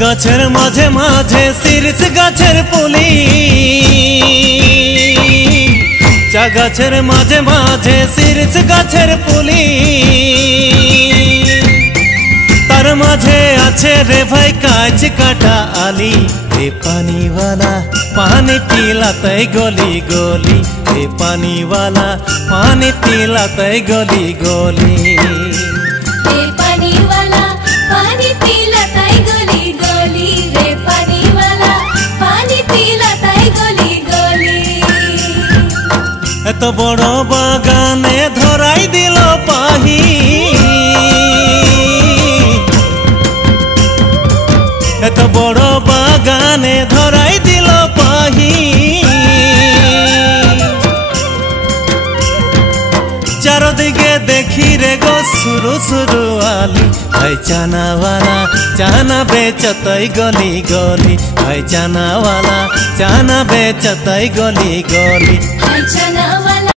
গাছের মাঝে মাঝে সিরিজ গাছের পুলি, চা গাছের মাঝে মাঝে সিরিজ গাছের পুলি, তার মাঝে আছে রে ভাই কাঁচ কাটা আলি। রে পানিওয়ালা পানি পিলাতে গলি গলি, রে পানিওয়ালা পানি পিলাতে গলি গলি। রে পানিওয়ালা পানি পিলাতাই গলি গলি, রে পানিওয়ালা পানি পিলাতাই গলি গলি। এত বড় বাগানে ধরাই দিল পাহি, এত বড় বাগানে ধরাই দিল পাহি। চারদিকে দেখি রে গো সুরু সুরু আলি, ভাই চানাওয়ালা চানা বেচতই গলি গলি, ভাই চানাওয়ালা চানা বেচতই গলি গলি।